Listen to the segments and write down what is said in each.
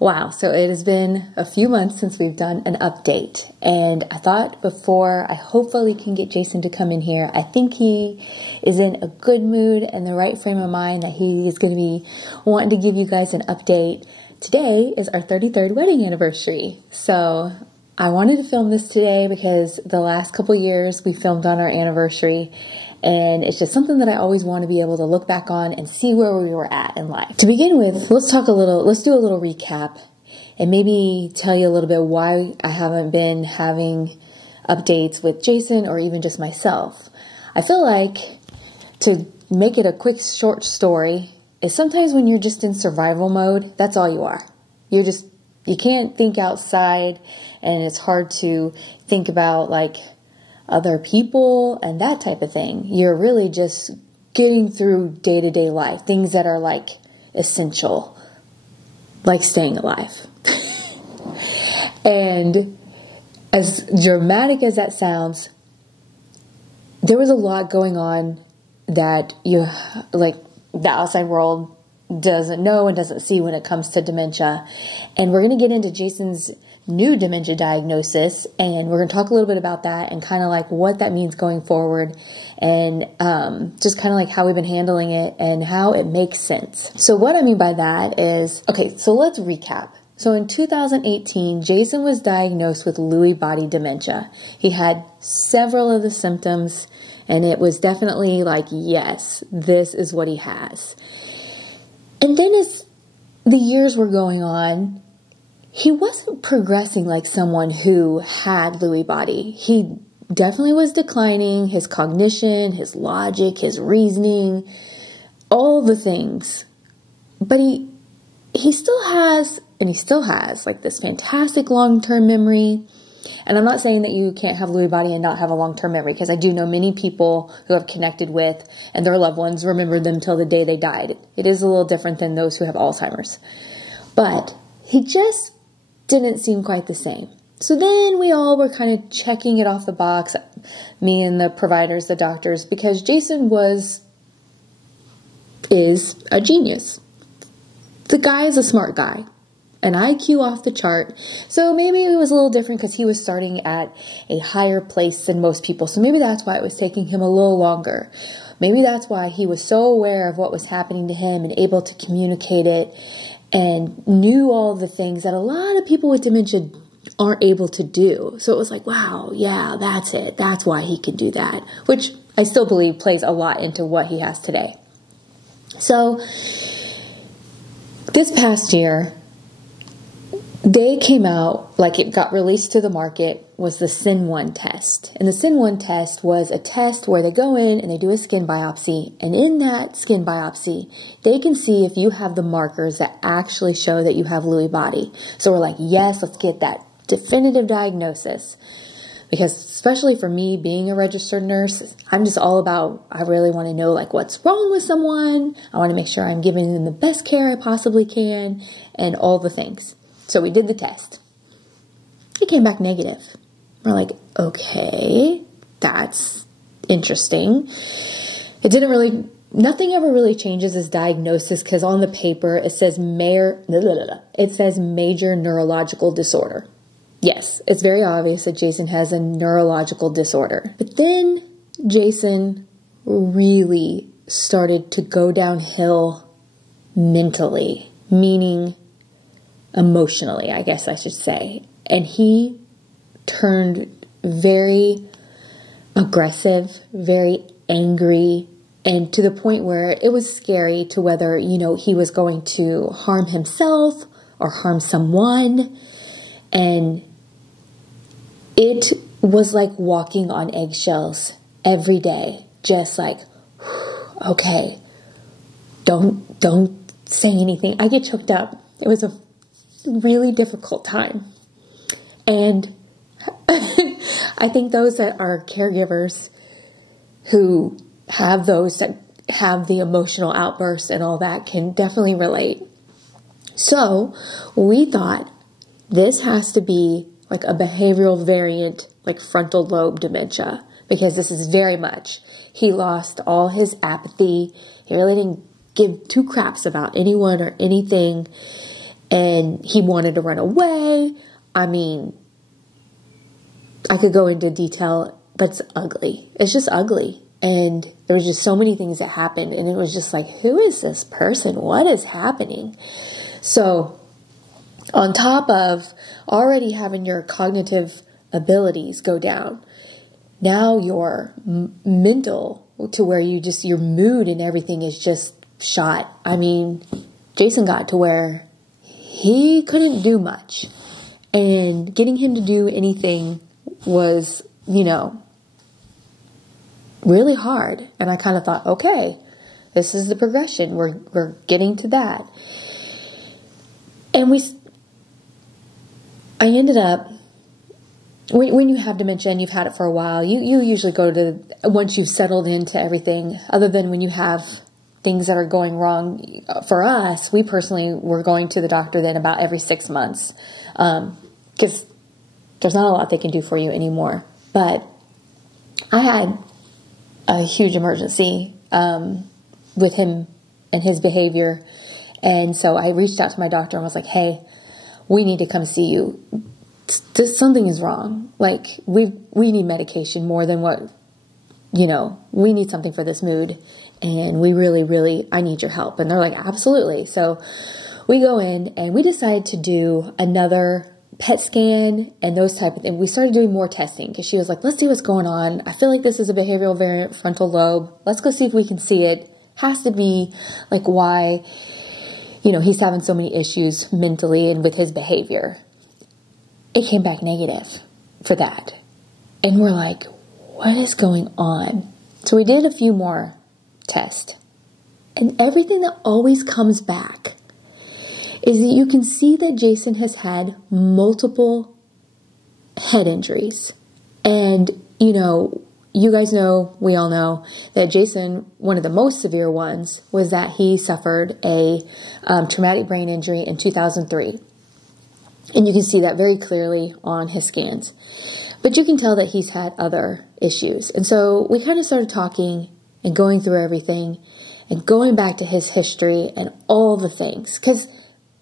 Wow, so it has been a few months since we've done an update, and I thought before I hopefully can get Jason to come in here, I think he is in a good mood and the right frame of mind that he is going to be wanting to give you guys an update. Today is our 33rd wedding anniversary, so I wanted to film this today because the last couple years we filmed on our anniversary. And it's just something that I always want to be able to look back on and see where we were at in life. To begin with, let's do a little recap and maybe tell you a little bit why I haven't been having updates with Jason or even just myself. I feel like to make it a quick short story is sometimes when you're just in survival mode, that's all you are. You can't think outside, and it's hard to think about like other people and that type of thing. You're really just getting through day-to-day life, things that are like essential, like staying alive. And as dramatic as that sounds, there was a lot going on that the outside world doesn't know and doesn't see when it comes to dementia. And we're going to get into Jason's new dementia diagnosis, and we're going to talk a little bit about that and kind of like what that means going forward, and just kind of like how we've been handling it and how it makes sense. So what I mean by that is, okay, so let's recap. So in 2018, Jason was diagnosed with Lewy body dementia. He had several of the symptoms, and it was definitely like, yes, this is what he has. And then as the years were going on, he wasn't progressing like someone who had Lewy body. He definitely was declining, his cognition, his logic, his reasoning, all the things. But he still has like this fantastic long-term memory. And I'm not saying that you can't have Lewy body and not have a long-term memory, because I do know many people who have connected with and their loved ones remember them till the day they died. It is a little different than those who have Alzheimer's. But he just didn't seem quite the same. So then we all were kind of checking it off the box, me and the providers, the doctors, because Jason is a genius. The guy is a smart guy, an IQ off the chart. So maybe it was a little different because he was starting at a higher place than most people. So maybe that's why it was taking him a little longer. Maybe that's why he was so aware of what was happening to him and able to communicate it, and knew all the things that a lot of people with dementia aren't able to do. So it was like, wow, yeah, that's it. That's why he could do that, which I still believe plays a lot into what he has today. So this past year, they came out, like it got released to the market, was the SIN1 test. And the SIN1 test was a test where they go in and they do a skin biopsy. And in that skin biopsy, they can see if you have the markers that actually show that you have Lewy body. So we're like, yes, let's get that definitive diagnosis. Because especially for me being a registered nurse, I'm just all about, I really want to know like what's wrong with someone. I want to make sure I'm giving them the best care I possibly can and all the things. So we did the test. It came back negative. We're like, okay, that's interesting. Nothing ever really changes his diagnosis, because on the paper it says major neurological disorder. Yes, it's very obvious that Jason has a neurological disorder. But then Jason really started to go downhill mentally, meaning emotionally, I guess I should say. And he turned very aggressive, very angry, and to the point where it was scary to whether, he was going to harm himself or harm someone. And it was like walking on eggshells every day, just like, okay, don't say anything. I get choked up. It was a really difficult time. And I think those that are caregivers who have those that have the emotional outbursts and all that can definitely relate. So we thought this has to be like a behavioral variant, like frontal lobe dementia, because this is very much, he lost all his apathy. He really didn't give two craps about anyone or anything. and he wanted to run away. I mean, I could go into detail, but it's ugly. It's just ugly. And there was just so many things that happened, and it was just like, who is this person? What is happening? So on top of already having your cognitive abilities go down, now your mental, to where your mood and everything is just shot. I mean, Jason got to where he couldn't do much, and getting him to do anything was, really hard. And I kind of thought, okay, this is the progression. We're getting to that. And I ended up, when you have dementia and you've had it for a while, you usually go to, once you've settled into everything, other than when you have things that are going wrong. For us, we personally were going to the doctor then about every 6 months, because there's not a lot they can do for you anymore. But I had a huge emergency with him and his behavior. And so I reached out to my doctor and was like, hey, we need to come see you. Something is wrong. Like, we need medication more than what, we need something for this mood. And we really, I need your help. And they're like, absolutely. So we go in and we decide to do another PET scan and those type of things. We started doing more testing because she was like, let's see what's going on. I feel like this is a behavioral variant frontal lobe. Let's go see if we can see it. Has to be like why, he's having so many issues mentally and with his behavior. It came back negative for that. And we're like, what is going on? So we did a few more tests. And everything that always comes back is that you can see that Jason has had multiple head injuries. And, you guys know, we all know that Jason, one of the most severe ones, was that he suffered a traumatic brain injury in 2003. And you can see that very clearly on his scans. But you can tell that he's had other issues. And so we kind of started talking and going through everything and going back to his history and all the things. Because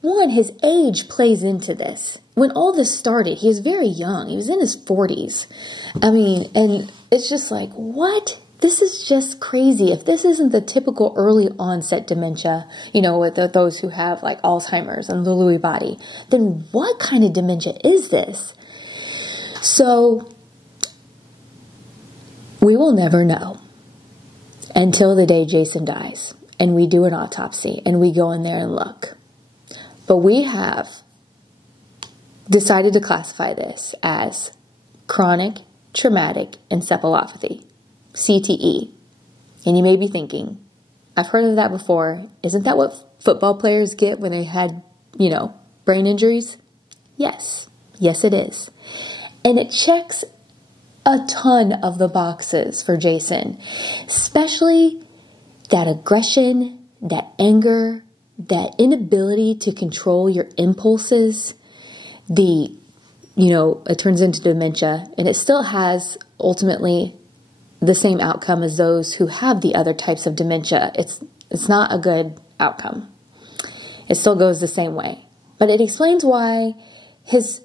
one, his age plays into this. When all this started, he was very young. He was in his 40s. I mean, and it's just like, what? This is just crazy. If this isn't the typical early onset dementia, with those who have like Alzheimer's and the Lewy body, then what kind of dementia is this? So we will never know until the day Jason dies and we do an autopsy and we go in there and look. But we have decided to classify this as chronic traumatic encephalopathy, CTE. And you may be thinking, I've heard of that before. Isn't that what football players get when they had, brain injuries? Yes. Yes, it is. And it checks a ton of the boxes for Jason, especially that aggression, that anger, that inability to control your impulses. It turns into dementia, and it still has ultimately the same outcome as those who have the other types of dementia. It's not a good outcome. It still goes the same way. But it explains why his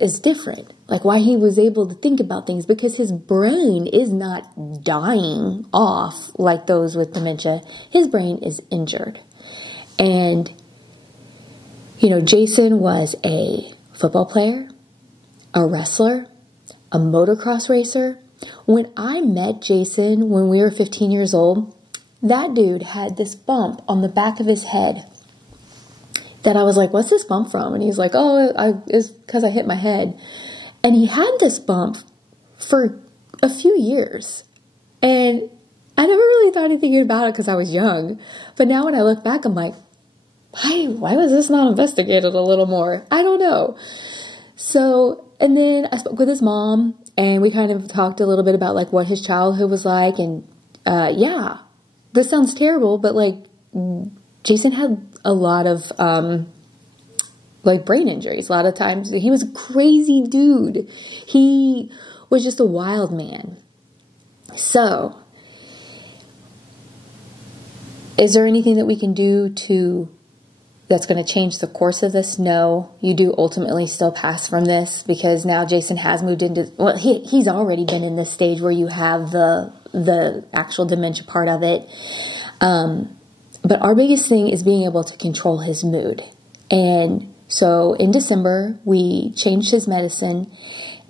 is different. Like why he was able to think about things, because his brain is not dying off like those with dementia. His brain is injured. And, Jason was a football player, a wrestler, a motocross racer. When I met Jason when we were 15 years old, that dude had this bump on the back of his head that I was like, what's this bump from? And he's like, it's because I hit my head. And he had this bump for a few years. And I never really thought anything about it because I was young. But now when I look back, I'm like, why was this not investigated a little more? I don't know. So, and then I spoke with his mom, and we kind of talked a little bit about like what his childhood was like. And yeah, this sounds terrible, but like Jason had a lot of like brain injuries. A lot of times he was a crazy dude. He was just a wild man. So, is there anything that we can do to that's going to change the course of this? No, you do ultimately still pass from this, because now Jason has moved into, well, he's already been in this stage where you have the actual dementia part of it. But our biggest thing is being able to control his mood. And so in December, we changed his medicine,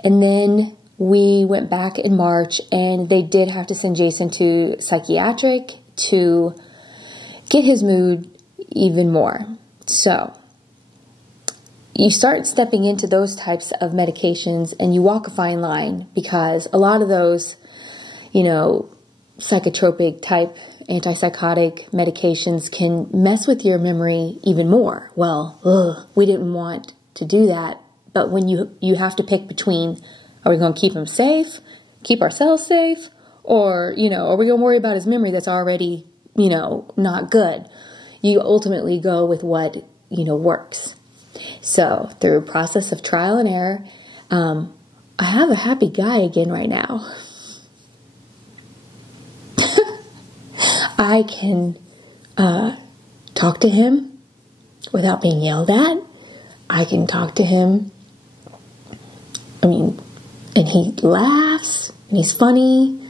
and then we went back in March, and they did have to send Jason to psychiatric to get his mood even more. So you start stepping into those types of medications, and you walk a fine line, because a lot of those, psychotropic type antipsychotic medications can mess with your memory even more. Well, we didn't want to do that, but when you have to pick between, are we going to keep him safe, keep ourselves safe, or, are we going to worry about his memory that's already, not good? You ultimately go with what, works. So through a process of trial and error, I have a happy guy again right now. I can talk to him without being yelled at. I can talk to him, and he laughs, and he's funny.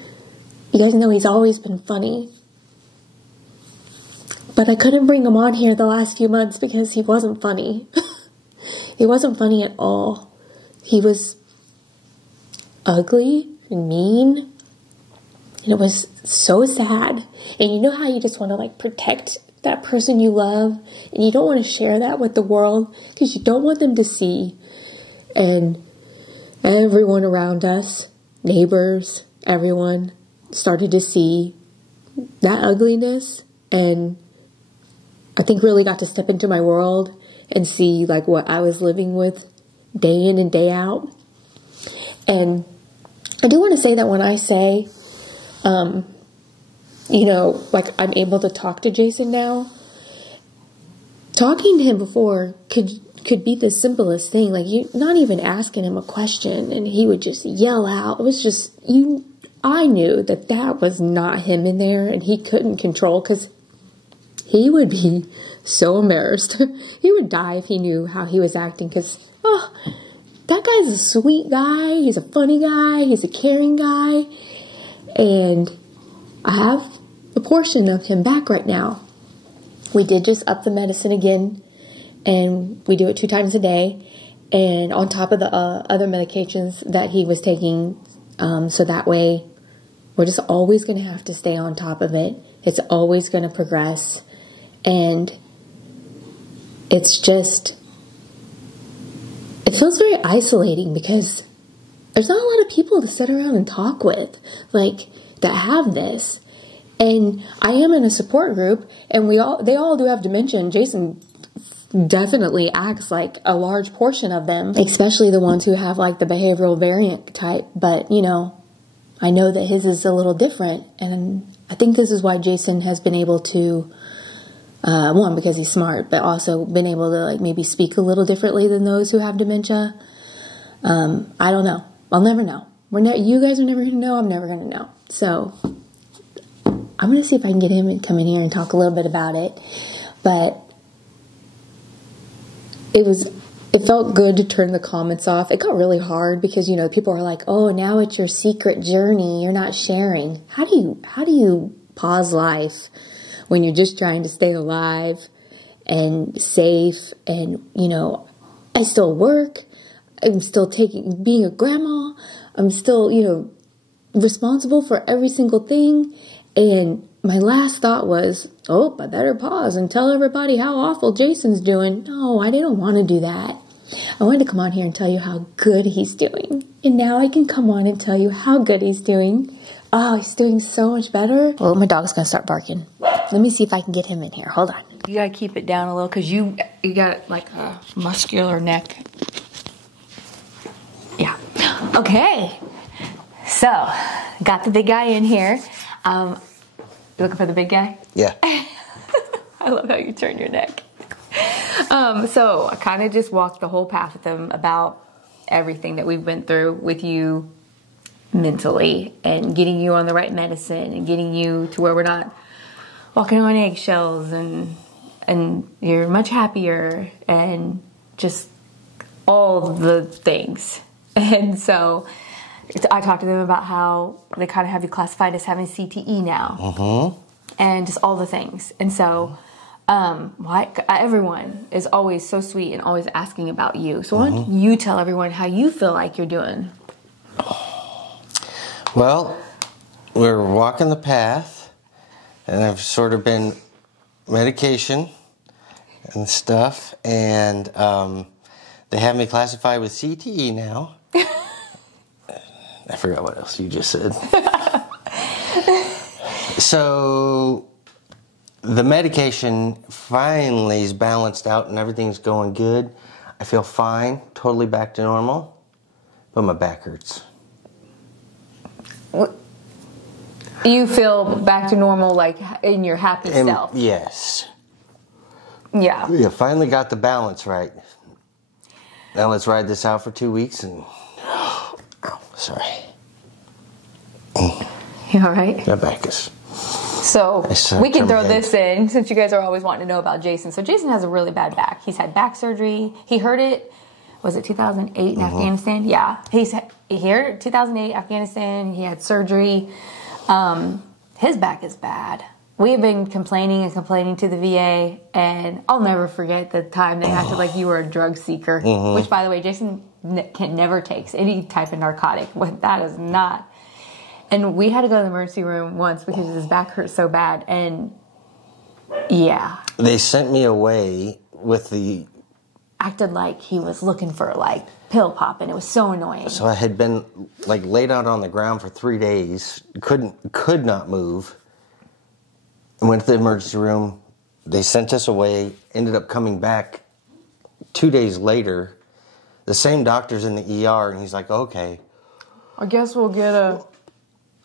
You guys know he's always been funny. But I couldn't bring him on here the last few months because he wasn't funny. He wasn't funny at all. He was ugly and mean. And it was so sad. And you know how you just want to protect that person you love, and you don't want to share that with the world because you don't want them to see. And everyone around us, neighbors, everyone started to see that ugliness, and I think really got to step into my world and see what I was living with day in and day out. And I do want to say that when I say, I'm able to talk to Jason now, talking to him before could be the simplest thing. You not even asking him a question and he would just yell out. It was just, I knew that was not him in there, and he couldn't control, because he would be so embarrassed. He would die if he knew how he was acting, because, that guy's a sweet guy. He's a funny guy. He's a caring guy. And I have a portion of him back right now. We did just up the medicine again, and we do it 2 times a day, and on top of the other medications that he was taking, so that way we're just always going to have to stay on top of it. It's always going to progress, and it's just, it feels very isolating because there's not a lot of people to sit around and talk with, that have this. And I am in a support group, and they all do have dementia, and Jason definitely acts like a large portion of them, especially the ones who have the behavioral variant type. But, I know that his is a little different, and I think this is why Jason has been able to, one, because he's smart, but also been able to maybe speak a little differently than those who have dementia. I don't know. I'll never know. You guys are never going to know. I'm never going to know. So I'm going to see if I can get him to come in here and talk a little bit about it. But it felt good to turn the comments off. It got really hard because, people are like, oh, now it's your secret journey. You're not sharing. How do you pause life when you're just trying to stay alive and safe? And, I still work. I'm still being a grandma. I'm still, responsible for every single thing. And my last thought was, oh, I better pause and tell everybody how awful Jason's doing. No, I didn't want to do that. I wanted to come on here and tell you how good he's doing. And now I can come on and tell you how good he's doing. Oh, he's doing so much better. Well, my dog's going to start barking. Let me see if I can get him in here. Hold on. You got to keep it down a little because you got a muscular neck. Yeah. Okay. So, got the big guy in here. You looking for the big guy? Yeah. I love how you turn your neck. So I kind of just walked the whole path with him about everything that we've been through with you mentally, and getting you on the right medicine, and getting you to where we're not walking on eggshells and and you're much happier and just all the things. And so I talked to them about how they kind of have you classified as having CTE now, and just all the things. And so everyone is always so sweet and always asking about you. So why don't you tell everyone how you feel like you're doing? Well, we're walking the path, and I've sort of been medication and stuff, and they have me classified with CTE now. I forgot what else you just said. So the medication finally is balanced out and everything's going good. I feel fine, totally back to normal, but my back hurts. You feel back to normal, like in your happy self? Yes. Yeah. We finally got the balance right. Now let's ride this out for 2 weeks and... Sorry. You all right? My back is... So we can throw this in, since you guys are always wanting to know about Jason. So Jason has a really bad back. He's had back surgery. He hurt it, was it 2008 in Afghanistan? Yeah. He hurt it 2008 Afghanistan. He had surgery. His back is bad. We've been complaining to the VA, and I'll never forget the time they acted like you were a drug seeker, which, by the way, Jason never takes any type of narcotic. That is not. And we had to go to the emergency room once because his back hurt so bad, and yeah. They sent me away with the... Acted like he was looking for, like, pill pop, and it was so annoying. So I had been, like, laid out on the ground for 3 days, could not move. Went to the emergency room. They sent us away. Ended up coming back 2 days later. The same doctor's in the ER, and he's like, okay. I guess we'll get a...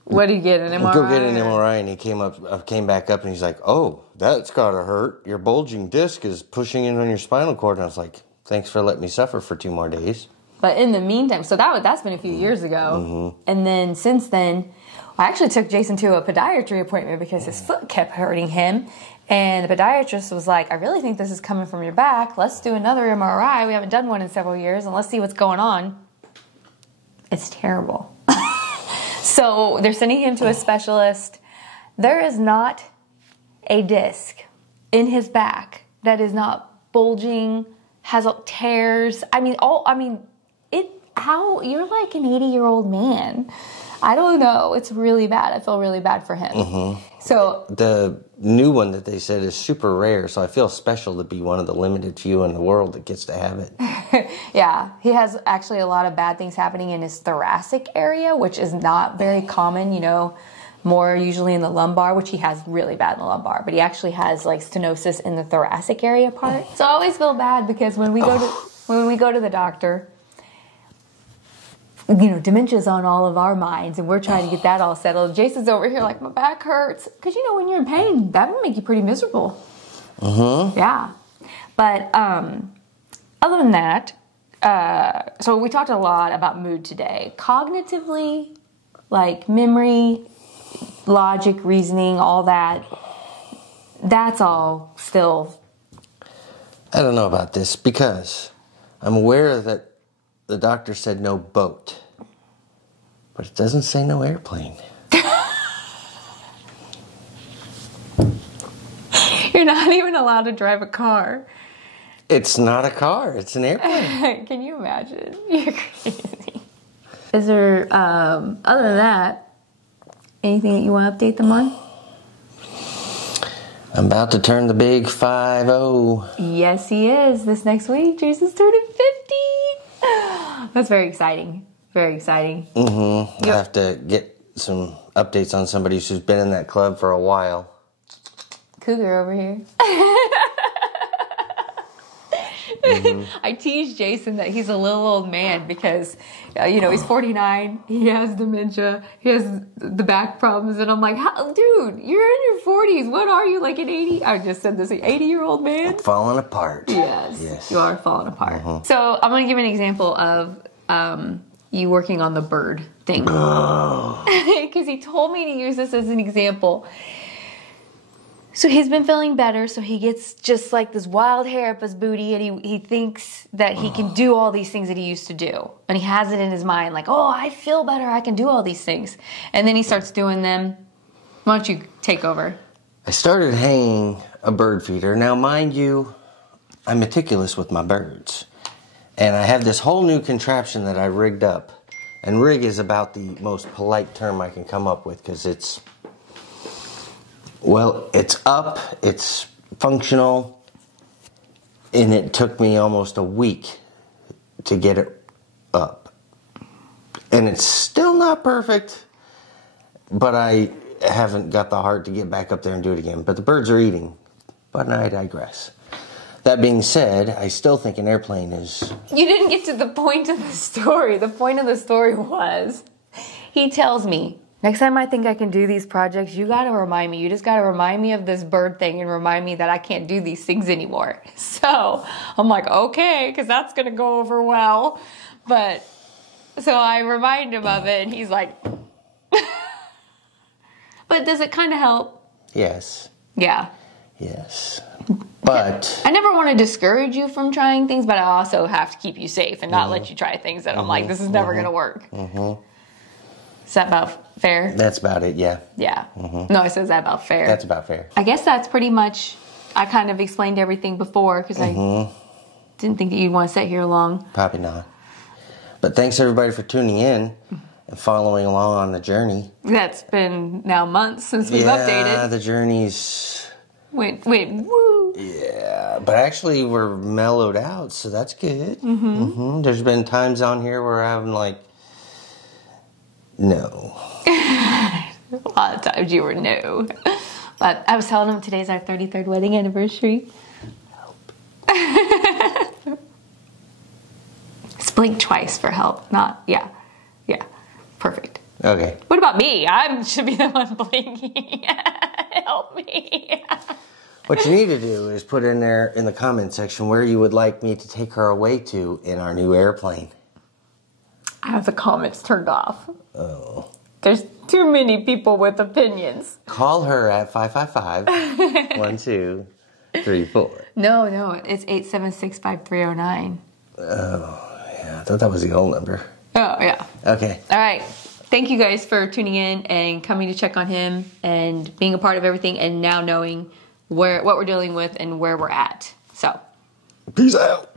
What did he get, an MRI? Go get an MRI, and he came back up, and he's like, oh, that's gotta hurt. Your bulging disc is pushing in on your spinal cord. And I was like, thanks for letting me suffer for 2 more days. But in the meantime, so that's been a few years ago. And then since then... I actually took Jason to a podiatry appointment because his foot kept hurting him. And the podiatrist was like, I really think this is coming from your back. Let's do another MRI. We haven't done one in several years, and let's see what's going on. It's terrible. So they're sending him to a specialist. There is not a disc in his back that is not bulging, has tears. How you're like an 80-year-old man. I don't know. It's really bad. I feel really bad for him. So the new one that they said is super rare, so I feel special to be one of the limited few in the world that gets to have it. Yeah, he has actually a lot of bad things happening in his thoracic area, which is not very common, more usually in the lumbar, which he has really bad in the lumbar, but he actually has like stenosis in the thoracic area part. So I always feel bad because when we go to the doctor, dementia is on all of our minds, and we're trying to get that all settled. Jason's over here like, my back hurts. Because, when you're in pain, that would make you pretty miserable. Yeah. But other than that, so we talked a lot about mood today. Cognitively, like memory, logic, reasoning, all that, that's all still... I don't know about this because I'm aware that the doctor said no boat, but it doesn't say no airplane. You're not even allowed to drive a car. It's not a car, it's an airplane. Can you imagine? You're crazy. Is there, other than that, anything that you want to update them on? I'm about to turn the big 5-0. Yes, he is. This next week, Jason's turning 50. That's very exciting. Very exciting. I have to get some updates on somebody who's been in that club for a while. Cougar over here. I tease Jason that he's a little old man because, he's 49. He has dementia. He has the back problems. And I'm like, dude, you're in your 40s. What are you, like an 80? I just said this, an 80-year-old man? I'm falling apart. Yes. You are falling apart. So I'm going to give an example of you working on the bird thing. Because he told me to use this as an example. So he's been feeling better, so he gets just like this wild hair up his booty, and he thinks that he can do all these things that he used to do. And he has it in his mind, like, oh, I feel better, I can do all these things. And then he starts doing them. Why don't you take over? I started hanging a bird feeder. Now, mind you, I'm meticulous with my birds. And I have this whole new contraption that I rigged up. And rig is about the most polite term I can come up with, because it's, well, it's up, it's functional, and it took me almost a week to get it up. And it's still not perfect, but I haven't got the heart to get back up there and do it again. But the birds are eating, but I digress. That being said, I still think an airplane is... You didn't get to the point of the story. The point of the story was, he tells me, next time I think I can do these projects, you got to remind me. You just got to remind me of this bird thing and remind me that I can't do these things anymore. So I'm like, okay, because that's going to go over well. But so I remind him of it, and he's like... But does it kind of help? Yes. Yeah. Yes. But... I never want to discourage you from trying things, but I also have to keep you safe and not let you try things that I'm like, this is never going to work. Is that about fair? That's about it, yeah. Yeah. No, I said, is that about fair? That's about fair. I guess that's pretty much... I kind of explained everything before because I didn't think that you'd want to sit here long. Probably not. But thanks, everybody, for tuning in and following along on the journey. That's been now months since we've updated. Yeah, the journey's... Went woo. Yeah, but actually we're mellowed out, so that's good. There's been times on here where I'm like, no. A lot of times you were no. But I was telling him today's our 33rd wedding anniversary. Blink twice for help. Not, yeah. Perfect. Okay. What about me? I should be the one blinking. Help me. What you need to do is put in there in the comment section where you would like me to take her away to in our new airplane. I have the comments turned off. Oh. There's too many people with opinions. Call her at 555-1234. No, it's 876-5309. Oh, yeah. I thought that was the old number. Oh, yeah. Okay. All right. Thank you guys for tuning in and coming to check on him and being a part of everything and now knowing what we're dealing with and where we're at. So, peace out.